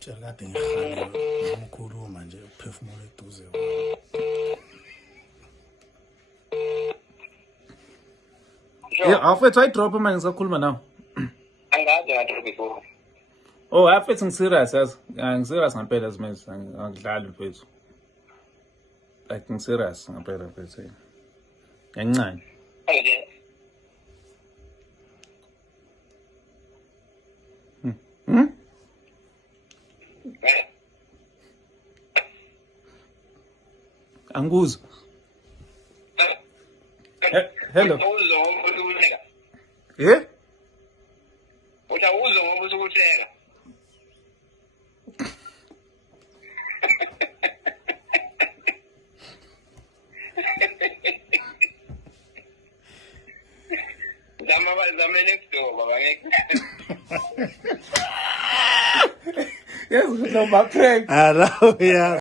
Tshela kade ngihale ngomkhuluma nje uphefumula eduze. Yeah, afethu ayidrop manje ngisakhuluma nawe. Angazi ngathi before. Oh, afethu ngiserious yazi. Ngiserious ngempela azimezi angidlali mfethu. Like ngiserious ngempela mfethu. Yancane. Okay. Angikuzwa. Hello. Eh? Utawuzwa ngoba usukuhleka. Zama next door baba ngeke. Yes, no, my prank. Ah, yeah.